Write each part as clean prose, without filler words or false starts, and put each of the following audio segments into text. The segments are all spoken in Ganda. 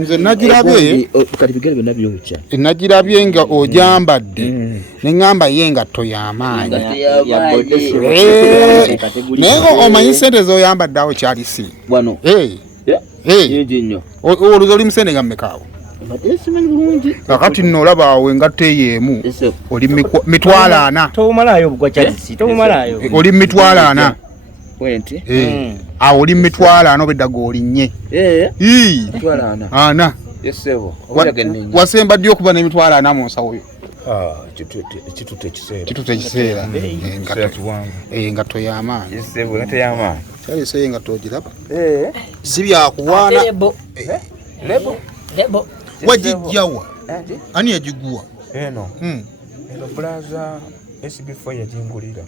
Nze nagirabye kati bigere byonna byokya. Nagirabye nga ogyambadde ne ngamba ye engatto y'amaanyi. Naye omanyi ssente z'oyambadde awo kyali si. Wano. Yingi nnyo. Oli musende nga mmekaawo. Kakati nno olaba awo engatto eyo emu oli mitwalo 4. Tomalayo bugwa kyalisi. Tomalayo. Oli mitwalo 4. Wenti. Awo oli mitwalo 4 beddaga olinnye. Mitwalo 4. Ana. Yesebo. Wasemba ddi okuba n'emitwalo 4 mu nsawo yo? Kitute ekiseera. Kitute ekiseera. Engatto y'amaanyi. Yesebo engatto y'amaanyi. Kyali se engatto ogiraba? Si byakuwaana. Lebo. Wagijjawa? Ani yagiguwa? Eno blaza SB4 yagingulira.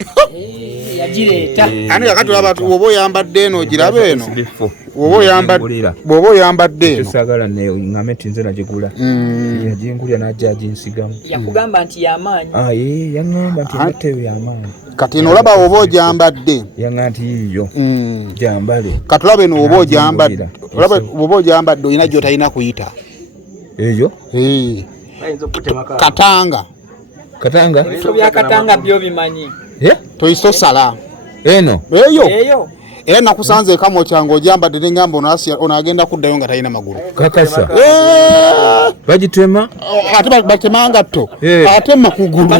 Yagireeta. Ani yakati abantu bwoba oyambadde eno ogiraba eno? Bwoba oyambadde eno. Tesagala ne ngameti nze nagigula. Yagingulira n'ajja aginsigamu. Yakugamba nti y'amaanyi. Yangamba nti engatto eyo y'amaanyi. Kati eno olaba oba ogyambadde. Yanga nti yiyo. Jambale. Kati olaba eno oba ogyambadde. Olaba oba ogyambadde olina gy'otalina kuyita. Eyo? Katanga. Katanga? Ebintu bya katanga byo bimanyi. Toyiso sala. Eno? Eyo. Era nakusanze ekamo kyange ogyambadde ne ngamba onaagenda kuddayo nga talina magulu. Kakasa. Bagitema? Ate batema ngatto. Atema kugulu.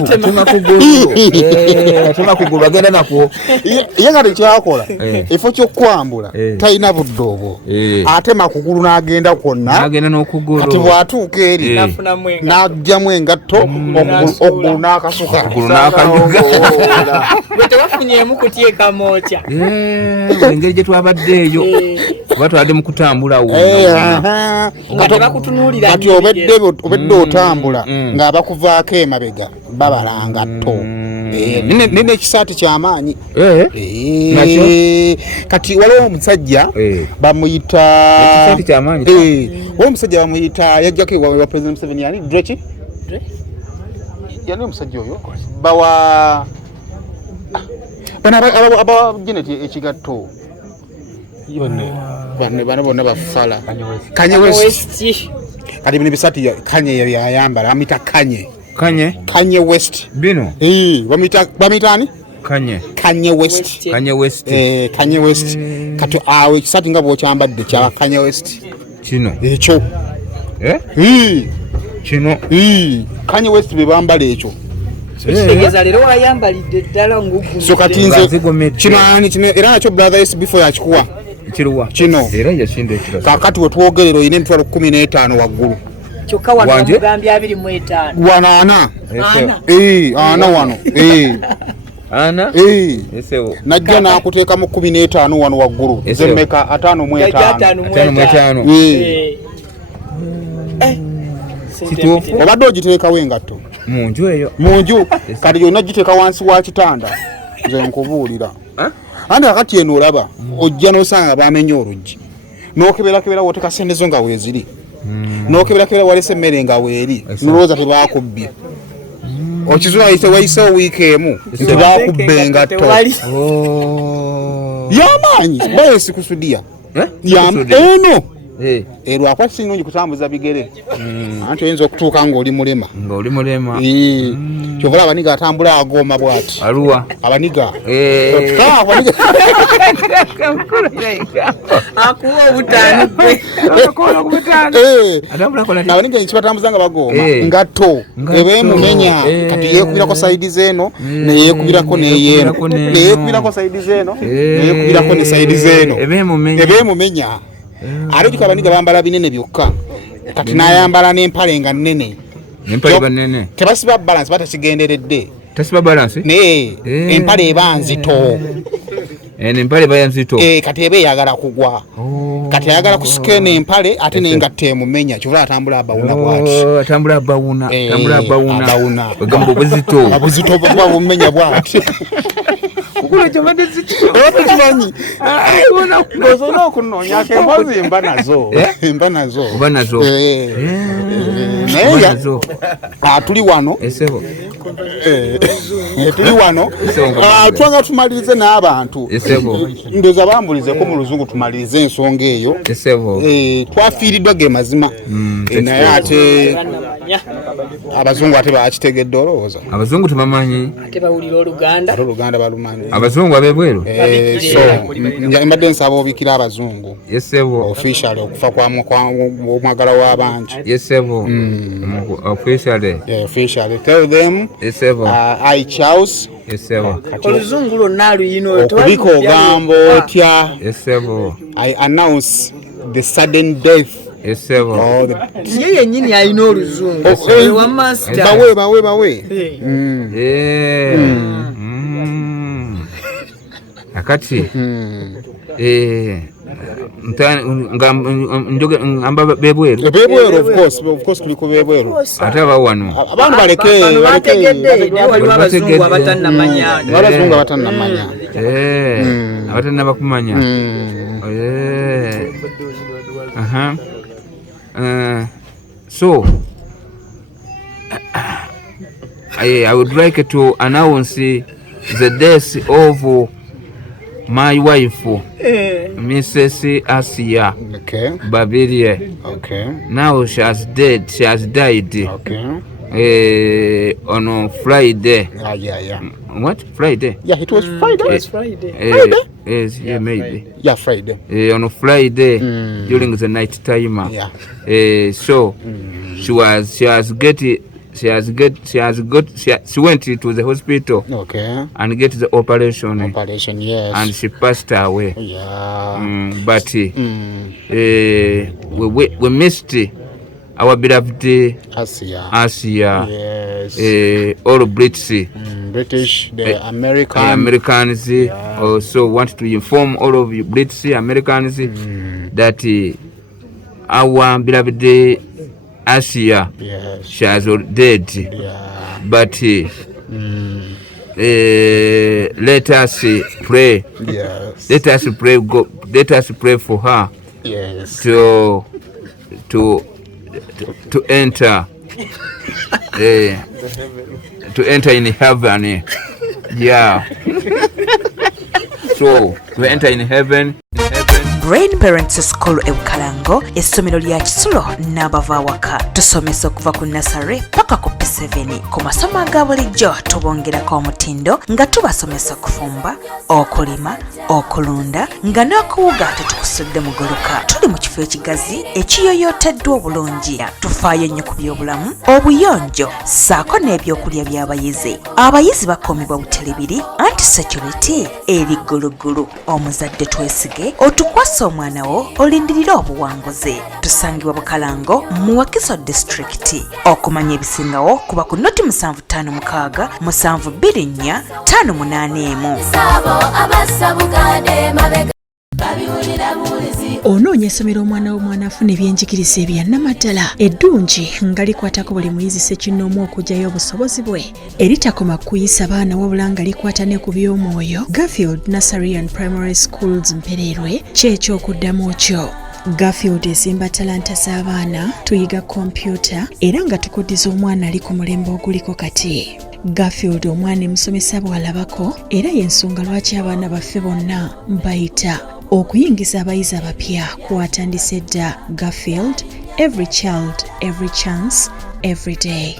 Atema kugulu bagenda nakwo. Ye nga tekyakola. Efo ky'okwambula talina budde obwo. Atema kugulu n'agenda kwonna. N'agenda n'okugulu. Kati bw'atuuka eri n'aggyamu engatto okugulu n'akasuka. Okugulu n'akanyuga. Bwe tewafunyeemu kuteeka mookya. Engeri gye twabadde eyo kuba twadde mu kutambula wo. Kati obedde otambula ng'abakuvaako emabega babala ngatto. Nina ekisaati ky'amaanyi. Kati waliwo omusajja bamuyita. Ekisaati ky'amaanyi. Waliwo omusajja bamuyita yajjako ewa President Museveni yani Dreki. Yani omusajja oyo bawa bana geneti ekigatto. Bana bonna bafala. Kanye West. Kati bino bisati Kanye yayambala amita Kanye. Kanye West. Bino. Bamita ani? Kanye West. Kanye West. Kati awe ekisati nga bw'okyambadde kya Kanye West. Kino. Ekyo. Kino. Kanye West be bambala ekyo. Kitegeeza leero wayambalidde ddala nguggu. So kati nze kino era nakyo brother SB4 yakikuwa. Kino. Era yakinda ekirasa. Kakati we twogerera oyina emitwalo 15 waggulu. Kyokka wano wamugambye 25. Wana. Ana wano. Ana? Esewo. Najja n'akuteeka mu 15 wano waggulu. Nze mmeka 5 mu 5. Obadde ogiteekawo engatto. Munju eyo. Kati yonna giteeka wansi wa kitanda. Nze nkubuulira. Andi kakati eno olaba ojja n'osanga baamenye oluggi. N'okeberakebera woteeka ssente zo nga weeziri. N'okeberakebera walese emmere nga weeri. Nolowooza tebaakubbye. Okizwayise wayisewo wiiki emu nti baakubba engatto. Y'amaanyi baye sikusudia. Eno. Lwakwati sinungi kutambuza bigere. Anti oyinza okutuuka ng'oli mulema. Kyova abaniga atambula agoma bw'ati. Aluwa. Abaniga. Akuwa obutaano. Abaniga kibatambuza nga bagoma. Ngatto. Ebeemumenya. Kati yeekubirako sayidi z'eno neyeekubirako n'eyeeno. Neyeekubirako sayidi z'eno neyeekubirako ne sayidi z'eno. Ebeemumenya. Ate abaniga bambala binene byokka. Kati n'ayambala n'empale nga nnene. Tebasiba balance batakigenderedde. Tasiba balance? Empale eba nzito. Empale eba nzito. Kati eba eyagala kugwa. Kati ayagala kusika empale ate n'engatto emumenya. Kyova atambula abawuna bw'ati. Atambula abawuna. Abawuna. Ogamba obuzito. Obuzito bwa bumenya bw'ati. mukulu kyobadde zikyo obakimanyi ng'osobola okunoonyako emboozi mba nazo naye tuli wano tuli wano twanga tumalirize n'abantu ndoza bambulizeko mu luzungu tumalirize ensonga eyo twafiiriddwa ge mazima naye ate abazungu ate bakitegedde olowooza abazungu tebamanyi ate bawulira oluganda balumanyi abazungu abebweru so mbadde nsaba obikira abazungu officially okufa kw'omwagala w'abangi officially tell them I chose oluzungu lwonna aluyina okubika ogamba otya I announce the sudden death ye yennyini alina oluzungu bawe akati amba bebweru of course tuliko bebweru ate aba wano abantu waliwo abazungu abatannamanya abatannabakumanya so I would like to announce the death of my wife, Mrs. Asia Babirie. Now she has died. On Friday. What? Friday? Yeah, it was Friday. Yes, yeah, maybe. Yeah, Friday. On Friday during the night time. Yeah. So she went to the hospital and get the operation, yes, and she passed away. But we missed our beloved Asia, yes, all British, the Americans also want to inform all of you British Americans that our beloved Asia, yes, she has dead, but let us pray. Yes. Let us pray for her. Yes. To enter to enter in heaven. Yeah. So to enter in heaven. Brain Parents School e Bukalango, essomero lya Kisulo n'abava awaka. Tusomesa okuva ku nursery paka ku P7. Ku masomo aga bulijjo tubongerako omutindo nga tubasomesa okufumba, okulima, okulunda nga n'okuwuga tetukusudde mu guluka. Tuli mu kifo ekigazi ekiyoyooteddwa obulungi. Tufaayo nnyo ku byobulamu, obuyonjo ssaako n'ebyokulya by'abayizi. Abayizi bakuumibwa butelebiri anti security eri ggulugulu. Omuzadde twesige otukwasa omwana wo olindirira obuwanguzi. Tusangibwa Bukalango mu Wakiso District. Okumanya ebisingawo kuba ku noti 7556 724 581. Onoonya essomero omwana w'omwana afuna ebyenjigiriza ebyannamaddala eddungi nga likwatako buli muyizi ssekinnoomu okugyayo obusobozi bwe eritakoma kuyisa baana wabula nga likwata ne ku by'omwoyo. Garfield Nursery and Primary Schools Mpererwe ky'ekyokuddamu kyo. Garfield esimba talanta z'abaana, tuyiga kompyuta era nga tukuddiza omwana ali ku mulembe oguliko kati. Garfield omwana emusomesa bw'alabako era y'ensonga lwaki abaana baffe bonna mbayita. Okuyingiza abayizi abapya kwatandise dda. Garfield, every child, every chance, every day.